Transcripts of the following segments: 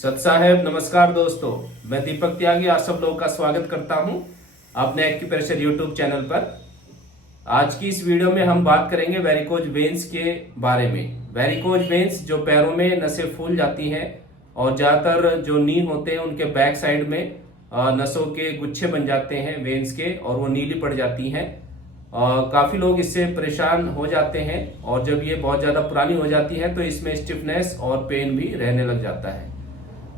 सत साहेब नमस्कार दोस्तों, मैं दीपक त्यागी आप सब लोगों का स्वागत करता हूं अपने एक्यूप्रेशर यूट्यूब चैनल पर। आज की इस वीडियो में हम बात करेंगे वेरिकोज वेन्स के बारे में। वेरिकोज वेन्स जो पैरों में नसें फूल जाती हैं और ज्यादातर जो नी होते हैं उनके बैक साइड में नसों के गुच्छे बन जाते हैं वेन्स के और वो नीली पड़ जाती हैं। काफी लोग इससे परेशान हो जाते हैं और जब ये बहुत ज्यादा पुरानी हो जाती है तो इसमें स्टिफनेस और पेन भी रहने लग जाता है।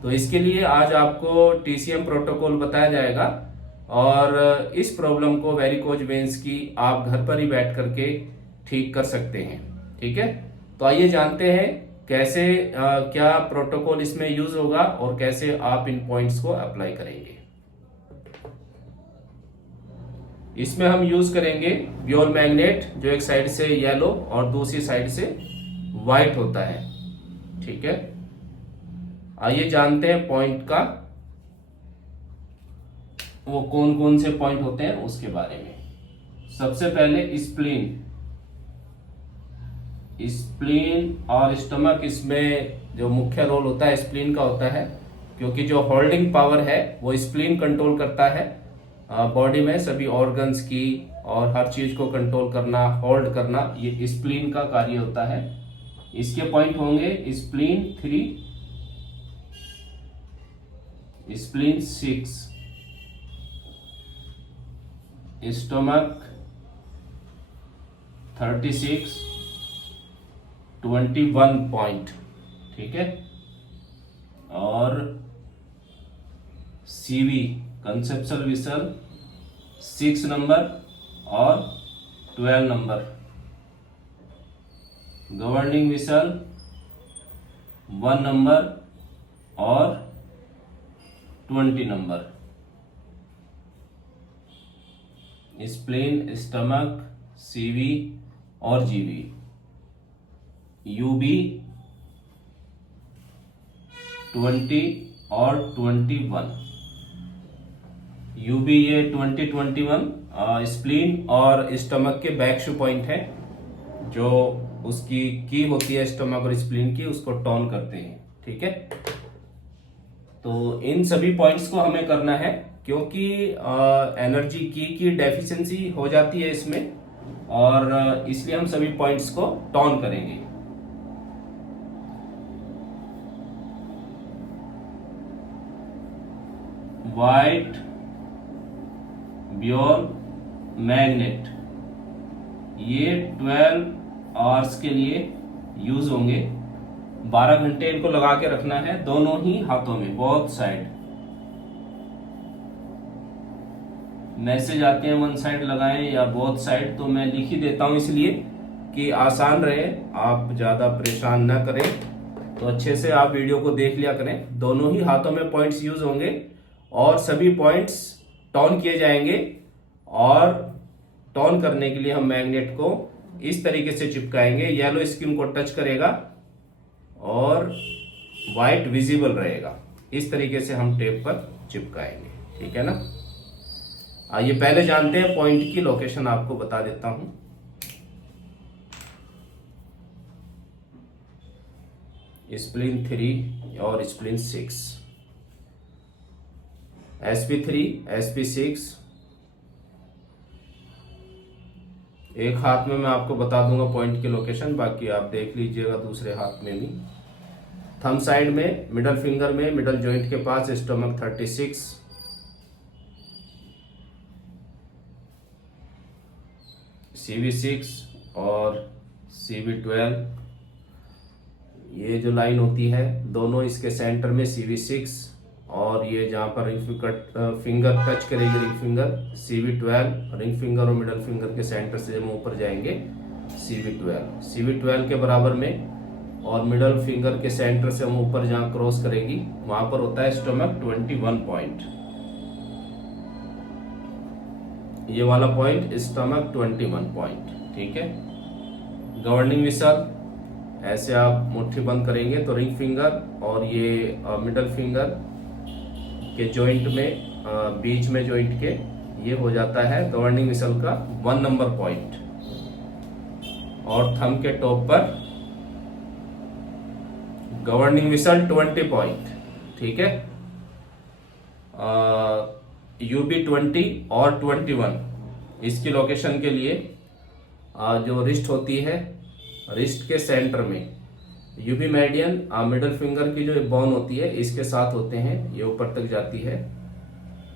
तो इसके लिए आज आपको टीसीएम प्रोटोकॉल बताया जाएगा और इस प्रॉब्लम को वेरिकोज वेन्स की आप घर पर ही बैठ करके ठीक कर सकते हैं। ठीक है, तो आइए जानते हैं कैसे क्या प्रोटोकॉल इसमें यूज होगा और कैसे आप इन पॉइंट्स को अप्लाई करेंगे। इसमें हम यूज करेंगे ब्योल मैग्नेट, जो एक साइड से येलो और दूसरी साइड से व्हाइट होता है। ठीक है, आइए जानते हैं पॉइंट का, वो कौन कौन से पॉइंट होते हैं उसके बारे में। सबसे पहले स्प्लीन और स्टमक, इसमें जो मुख्य रोल होता है स्प्लीन का होता है, क्योंकि जो होल्डिंग पावर है वो स्प्लीन कंट्रोल करता है बॉडी में सभी ऑर्गन्स की, और हर चीज को कंट्रोल करना, होल्ड करना, ये स्प्लीन का कार्य होता है। इसके पॉइंट होंगे स्प्लीन 3, स्प्लीन 6, स्टमक 36, 21 पॉइंट। ठीक है, और सीवी कंसेप्शुअल विसल 6 नंबर और 12 नंबर, गवर्निंग विसल 1 नंबर और 20 नंबर। स्प्लीन, स्टमक, सीवी और जीवी, यूबी 20 और 21। यूबी ये 20-21 स्प्लीन और स्टमक के बैक शू पॉइंट है, जो उसकी की होती है स्टमक और स्प्लीन की, उसको टॉन करते हैं। ठीक है, तो इन सभी पॉइंट्स को हमें करना है क्योंकि एनर्जी की डेफिशिएंसी हो जाती है इसमें, और इसलिए हम सभी पॉइंट्स को टॉन करेंगे। व्हाइट ब्योल मैग्नेट ये 12 आवर्स के लिए यूज होंगे। 12 घंटे इनको लगा के रखना है दोनों ही हाथों में, बोथ साइड। मैसेज आते हैं वन साइड लगाएं या बोथ साइड, तो मैं लिख ही देता हूं इसलिए कि आसान रहे, आप ज्यादा परेशान ना करें। तो अच्छे से आप वीडियो को देख लिया करें। दोनों ही हाथों में पॉइंट्स यूज होंगे और सभी पॉइंट्स टॉन किए जाएंगे। और टॉन करने के लिए हम मैग्नेट को इस तरीके से चिपकाएंगे, येलो स्किन को टच करेगा और व्हाइट विजिबल रहेगा। इस तरीके से हम टेप पर चिपकाएंगे। ठीक है ना, आइए पहले जानते हैं पॉइंट की लोकेशन, आपको बता देता हूं। स्प्लीन 3 और स्प्लीन 6, SP3, SP6 एक हाथ में मैं आपको बता दूंगा पॉइंट की लोकेशन, बाकी आप देख लीजिएगा दूसरे हाथ में भी। थंब साइड में, मिडल फिंगर में, मिडल जॉइंट के पास स्टमक 36, CV6 और CV12। ये जो लाइन होती है दोनों इसके सेंटर में CV6, और ये जहां पर रिंग फिंगर टच करेगी, ring finger CV12, ring finger और मिडल फिंगर के सेंटर से जब हम ऊपर जाएंगे CV12 के बराबर में, और मिडल फिंगर के सेंटर से हम ऊपर जहां क्रॉस करेगी वहां पर होता है स्टमक 21 पॉइंट। ये वाला पॉइंट स्टमक 21 पॉइंट। ठीक है, गवर्निंग विसल ऐसे आप मुट्ठी बंद करेंगे तो रिंग फिंगर और ये मिडल फिंगर के जॉइंट में, बीच में जॉइंट के, ये हो जाता है गवर्निंग विसल का 1 नंबर पॉइंट। और थंब के टॉप पर गवर्निंग विसल 20 पॉइंट। ठीक है। UB20 और 21 इसकी लोकेशन के लिए जो रिस्ट होती है, रिस्ट के सेंटर में यूबी मेडियन मिडिल फिंगर की जो बोन होती है इसके साथ होते हैं, ये ऊपर तक जाती है,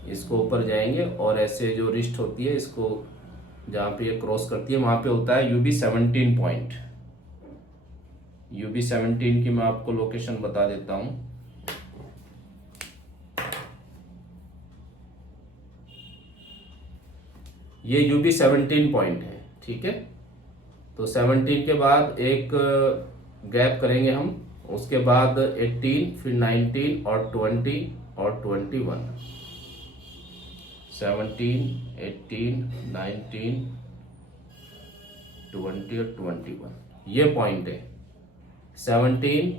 इसको ऊपर जाएंगे और ऐसे जो रिस्ट होती है इसको जहां पे ये क्रॉस करती है वहां पे होता है UB17 पॉइंट। UB17 की मैं आपको लोकेशन बता देता हूं। ये UB17 पॉइंट है, ठीक है। तो 17 के बाद एक गैप करेंगे हम, उसके बाद 18, फिर 19 और 20 और 21। 17, 18, 19, 20 और 21 ये पॉइंट है। 17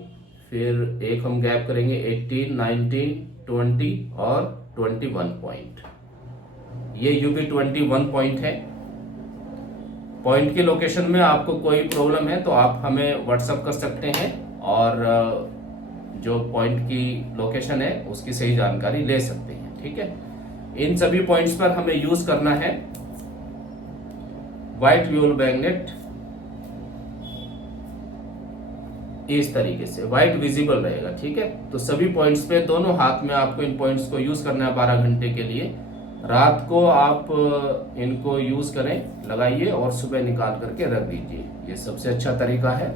फिर एक हम गैप करेंगे, 18, 19, 20 और 21 पॉइंट। ये UB21 पॉइंट है। पॉइंट की लोकेशन में आपको कोई प्रॉब्लम है तो आप हमें व्हाट्सएप कर सकते हैं और जो पॉइंट की लोकेशन है उसकी सही जानकारी ले सकते हैं, ठीक है। इन सभी पॉइंट्स पर हमें यूज करना है व्हाइट व्यूल मैग्नेट। इस तरीके से व्हाइट विजिबल रहेगा, ठीक है। तो सभी पॉइंट्स पे दोनों हाथ में आपको इन पॉइंट्स को यूज करना है 12 घंटे के लिए। रात को आप इनको यूज करें, लगाइए और सुबह निकाल करके रख दीजिए, ये सबसे अच्छा तरीका है।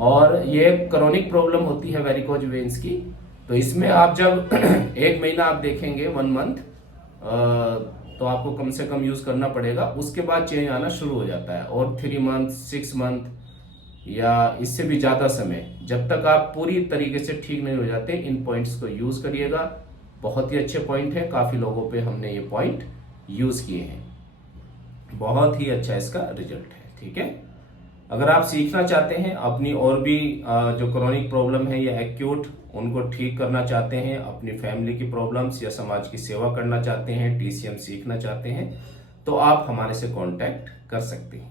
और ये क्रोनिक प्रॉब्लम होती है वेरिकोज वेन्स की, तो इसमें आप जब 1 महीना आप देखेंगे, 1 मंथ, तो आपको कम से कम यूज करना पड़ेगा। उसके बाद चेंज आना शुरू हो जाता है, और 3 मंथ, 6 मंथ या इससे भी ज्यादा समय, जब तक आप पूरी तरीके से ठीक नहीं हो जाते, इन पॉइंट्स को यूज करिएगा। बहुत ही अच्छे पॉइंट है, काफी लोगों पे हमने ये पॉइंट यूज किए हैं, बहुत ही अच्छा इसका रिजल्ट है, ठीक है। अगर आप सीखना चाहते हैं अपनी और भी जो क्रोनिक प्रॉब्लम है या एक्यूट, उनको ठीक करना चाहते हैं, अपनी फैमिली की प्रॉब्लम्स या समाज की सेवा करना चाहते हैं, TCM सीखना चाहते हैं, तो आप हमारे से कांटेक्ट कर सकते हैं।